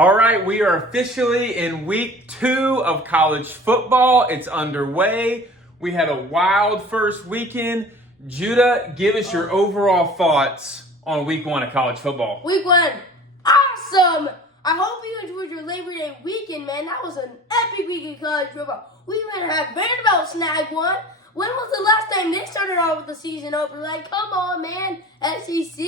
All right, we are officially in week 2 of college football. It's underway. We had a wild first weekend. Judah, give us your overall thoughts on week 1 of college football. Week 1, awesome! I hope you enjoyed your Labor Day weekend, man. That was an epic week in college football. We even had Vanderbilt snag one. When was the last time they started off with the season opener? Like, come on, man, SEC.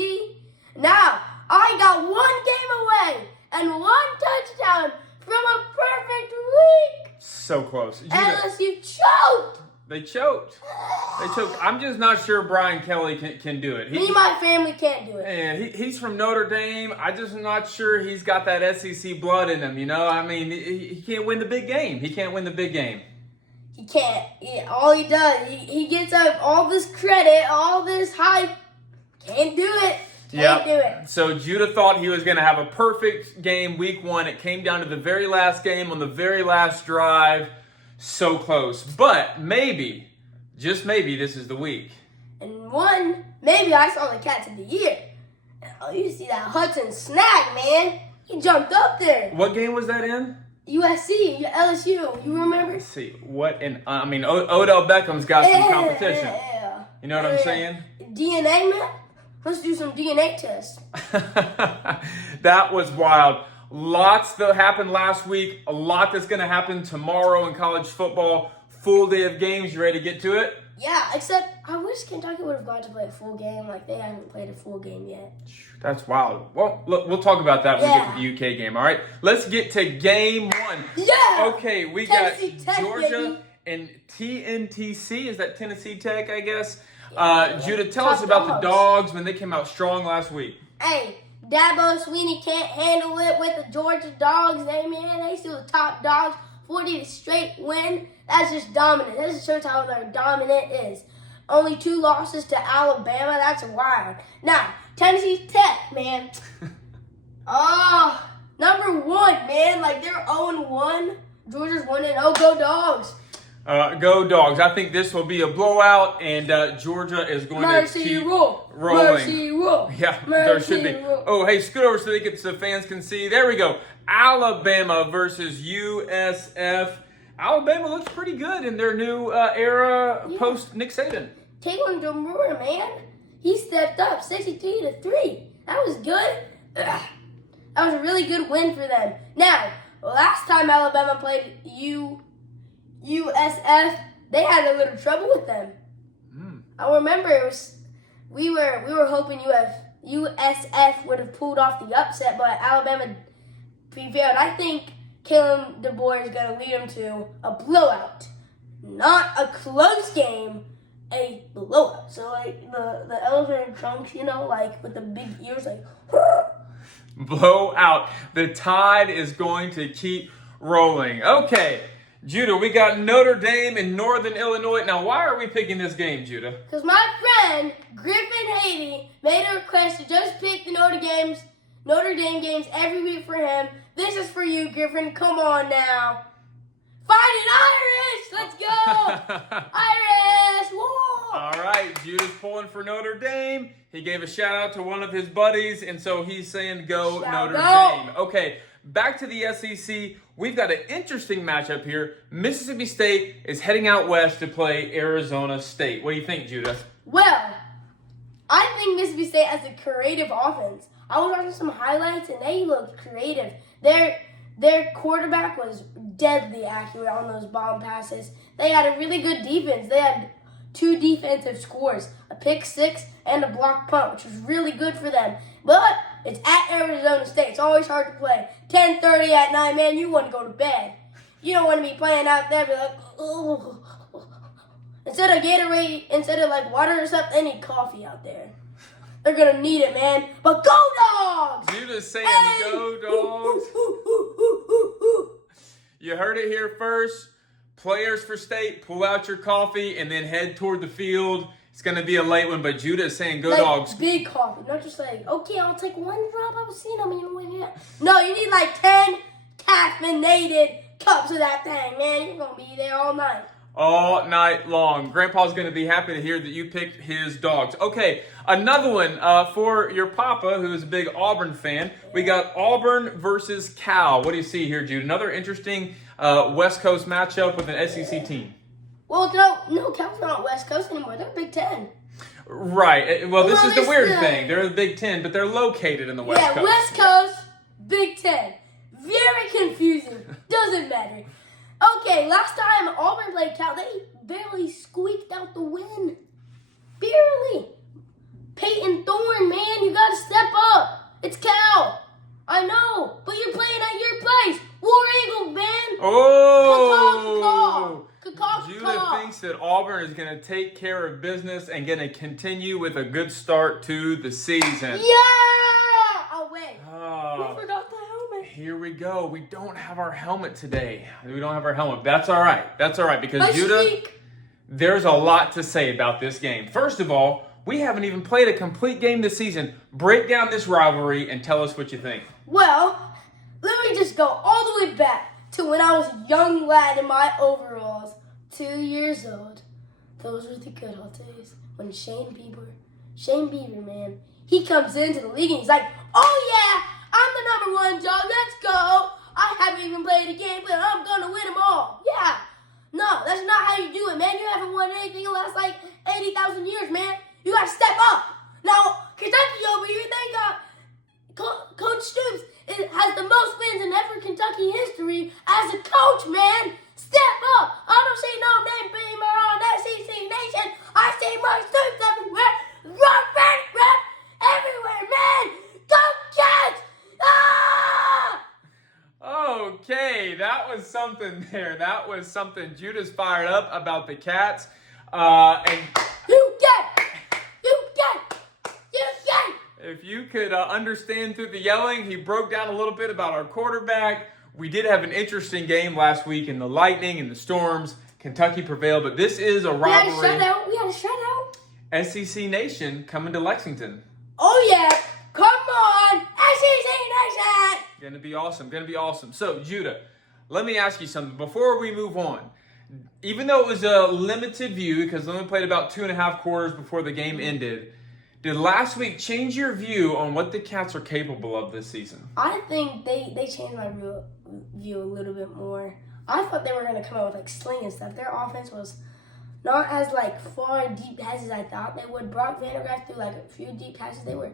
Now, I got one game away and one touchdown from a perfect week. So close. Judah, LSU choked. They choked. I'm just not sure Brian Kelly can do it. Me and my family can't do it. And he's from Notre Dame. I just am not sure he's got that SEC blood in him, you know? I mean, he can't win the big game. He can't win the big game. He can't. All he does, he gets up all this credit, all this hype. Can't do it. Can't do it. So Judah thought he was going to have a perfect game week 1. It came down to the very last game on the very last drive. So close. But maybe, just maybe, this is the week. And maybe I saw the Cats of the Year. Oh, you see that Hudson snag, man. He jumped up there. What game was that in? USC, LSU. You remember? Let's see. Odell Beckham's got some competition. Yeah. You know what I'm saying? DNA, man. Let's do some DNA tests. That was wild. Lots that happened last week. A lot that's going to happen tomorrow in college football. Full day of games. You ready to get to it? Yeah, except I wish Kentucky would have got to play a full game. Like, they haven't played a full game yet. That's wild. Well, look, we'll talk about that when we get to the UK game, all right? Let's get to game 1. Yeah! Okay, we Tennessee got Tech, Georgia baby. and TNTC. Is that Tennessee Tech, I guess? Judah, tell Top us about the dogs. Dogs when they came out strong last week. Hey, Dabo Swinney can't handle it with the Georgia Dogs. They still the top dogs. 40 straight win. That's just dominant. That just shows how their dominant is. Only 2 losses to Alabama. That's wild. Now, Tennessee Tech, man. Number 1, man. Like, they're 0-1. Georgia's 1-0. Go Dogs. Go Dogs. I think this will be a blowout, and Georgia is going to keep rolling. Mercy rule. Yeah, Mercy there should be. rule. Oh, hey, scoot over so the fans can see. There we go. Alabama versus USF. Alabama looks pretty good in their new era post Nick Saban. Taylor Demura, man. He stepped up 63-3. That was good. That was a really good win for them. Now, last time Alabama played USF, they had a little trouble with them. I remember we were hoping USF would have pulled off the upset, but Alabama prevailed. I think Kalen DeBoer is going to lead them to a blowout, not a close game, a blowout. So like the elephant trunks, like with the big ears, like. Blowout. The tide is going to keep rolling. Okay. Judah, we got Notre Dame in Northern Illinois. Now, why are we picking this game, Judah? Because my friend, Griffin Haiti, made a request to just pick the Notre Dame games every week for him. This is for you, Griffin. Come on now. Fighting Irish! Let's go! Irish! Whoa! All right, Judah's pulling for Notre Dame. He gave a shout-out to one of his buddies, and so he's saying go Notre Dame. Okay, back to the SEC. We've got an interesting matchup here. Mississippi State is heading out west to play Arizona State. What do you think, Judah? Well, I think Mississippi State has a creative offense. I was watching some highlights, and they looked creative. Their quarterback was deadly accurate on those bomb passes. They had a really good defense. They had 2 defensive scores, a pick 6 and a block punt, which was really good for them. But it's at Arizona State. It's always hard to play. 10:30 at night, man, you want to go to bed. You don't want to be playing out there, be like, oh. Instead of Gatorade, instead of like water or something, they need coffee out there. They're going to need it, man. But go Dogs! Judah's saying Hey! go Dogs. You heard it here first. Players for State, pull out your coffee and then head toward the field. It's going to be a late one, but Judah is saying go like Dogs. Big coffee, not just like, okay, I'll take 1 drop. I was seeing them, No, you need like 10 caffeinated cups of that thing, man. You're going to be there all night. all night long. Grandpa's going to be happy to hear that you picked his dogs. Okay, another one for your papa, who's a big Auburn fan. We got Auburn versus Cal. What do you see here, Jude? Another interesting West Coast matchup with an SEC team. Well, no, Cal's not West Coast anymore. They're Big Ten. Right. Well, this is the it's weird the- thing. They're the Big Ten, but they're located in the West Yeah, Coast. West Coast, Big Ten. Very confusing. Doesn't matter. Okay, last time Auburn played Cal, they barely squeaked out the win. Barely. Peyton Thorne, man, you gotta step up. It's Cal. I know, but you're playing at your place. War Eagle, man. Oh! Caw. Judah thinks that Auburn is going to take care of business and going to continue with a good start to the season. Yeah! Oh, wait. Oh, We forgot the helmet. here we go. We don't have our helmet today. We don't have our helmet. That's all right. That's all right because My Judah, streak. there's a lot to say about this game. First of all, we haven't even played a complete game this season. Break down this rivalry and tell us what you think. Well, let me just go all the way back to when I was a young lad in my overalls, 2 years old. Those were the good old days when Shane Bieber, man, he comes into the league and he's like, oh yeah, I'm the #1 dog, let's go. I haven't even played a game, but I'm gonna win them all. Yeah. No, that's not how you do it, man. You haven't won anything in the last 80,000 years, man. You gotta step up. Now, Kentucky over here, they got Coach Stoops has the most wins in ever Kentucky history as a coach, man. Step up. I don't see no name beamer on SEC Nation. I see my Stoops everywhere. Run everywhere, man. Go Cats! Ah! Okay, that was something there. That was something. Judah's fired up about the Cats. And You get! if you could understand through the yelling, he broke down a little bit about our quarterback. We did have an interesting game last week in the lightning and the storms. Kentucky prevailed, but this is a We had a rivalry. shutout. SEC Nation coming to Lexington. Oh yeah, come on, SEC Nation. Gonna be awesome. So, Judah, let me ask you something before we move on. Even though it was a limited view, because they only played about 2.5 quarters before the game ended, did last week change your view on what the Cats are capable of this season? I think they changed my view a little bit more. I thought they were going to come out with sling and stuff. Their offense was not as far and deep passes as I thought they would. Brock Vandergraaf threw a few deep passes. They were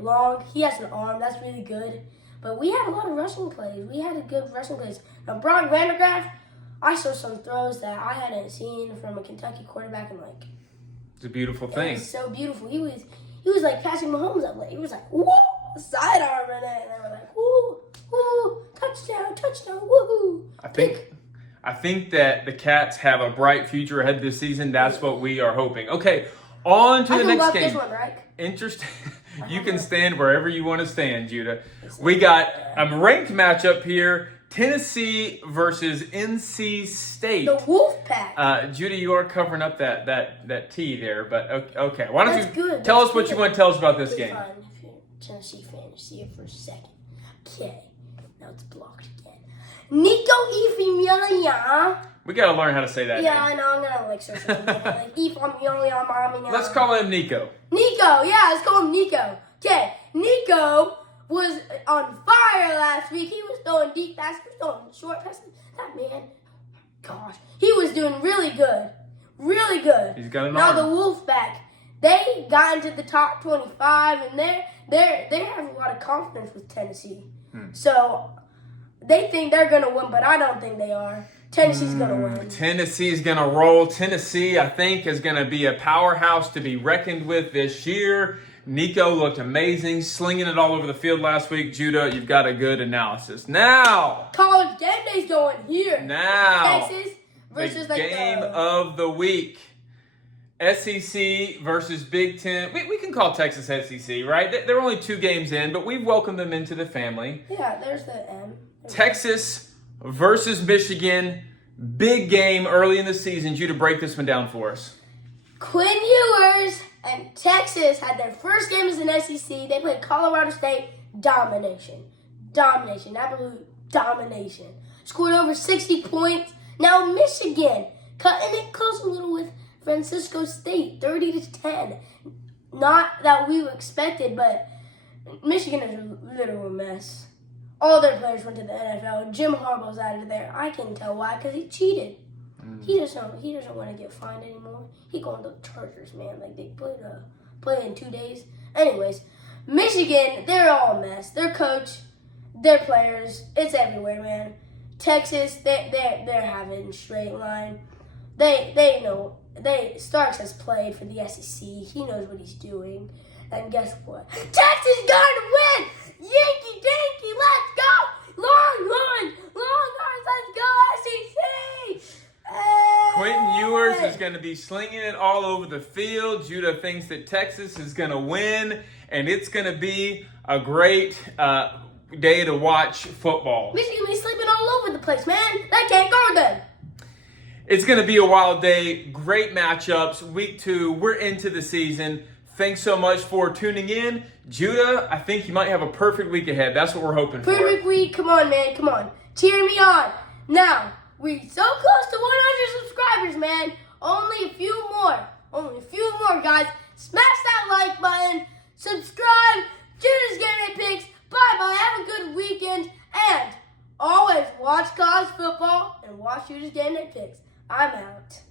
long. He has an arm. That's really good. But we had a lot of rushing plays. We had a good rushing plays. Now, Brock Vandergraaf, I saw some throws that I hadn't seen from a Kentucky quarterback in It's a beautiful it thing. was so beautiful. He was passing Mahomes up. He was whoa, sidearm in it. And they were woo, touchdown, woohoo. I think that the Cats have a bright future ahead this season. That's what we are hoping. Okay, on to the next love game. this one, right? Interesting. You can stand wherever you want to stand, Judah. We got a ranked matchup here. Tennessee versus NC State. The Wolfpack. Judah, you are covering up that T there, but okay. Why don't That's you good. tell That's us what good. you want to tell us about this Be game? fine if you're a Tennessee fan. You see it for a second. Okay. Now it's blocked again. Nico Ifeanyi. We got to learn how to say that Yeah, name. I know. I'm gonna search it. Ifeanyi. Let's call him Nico. Nico. Yeah, let's call him Nico. Okay. Nico was on fire last week. He was throwing deep passes, throwing short passes. That man, gosh, he was doing really good. Really good. He's got an Now arm. the Wolfpack, they got into the top 25, and they have a lot of confidence with Tennessee. So they think they're gonna win, but I don't think they are. Tennessee's gonna win. Tennessee's going to roll. Tennessee, I think, is going to be a powerhouse to be reckoned with this year. Nico looked amazing, slinging it all over the field last week. Judah, you've got a good analysis. Now, College game day's going here. Texas versus the game of the week. SEC versus Big Ten. We can call Texas SEC, right? They're only 2 games in, but we've welcomed them into the family. Yeah, there's the M. Texas versus Michigan. Big game early in the season. Judah, break this one down for us. Quinn Ewers and Texas had their first game as an SEC. They played Colorado State. Domination. Absolute domination. Scored over 60 points. Now Michigan cutting it close a little with Francisco State, 30-10. Not that we expected, but Michigan is a literal mess. All their players went to the NFL. Jim Harbaugh's out of there. I can tell why, because he cheated. He doesn't want to get fined anymore. He going to the Chargers, man. Like they play in 2 days. Anyways, Michigan, they're all a mess. Their coach, their players, it's everywhere, man. Texas, they're having straight line. They know. Starks has played for the SEC. He knows what he's doing. And guess what? Texas going to win! Yankee Dinky, let's go! Longhorns, let's go SEC! Hey! Quentin Ewers is going to be slinging it all over the field. Judah thinks that Texas is going to win, and it's going to be a great day to watch football. Michigan be sleeping all over the place, man. They can't guard them. It's going to be a wild day. Great matchups. Week 2, we're into the season. Thanks so much for tuning in. Judah, I think you might have a perfect week ahead. That's what we're hoping for. Perfect week. Come on, man. Come on. Cheer me on. Now, we're so close to 100 subscribers, man. Only a few more, guys. Smash that like button. Subscribe. Judah's Game Day Picks. Bye-bye. Have a good weekend. And always watch college football and watch Judah's Game Day Picks. I'm out.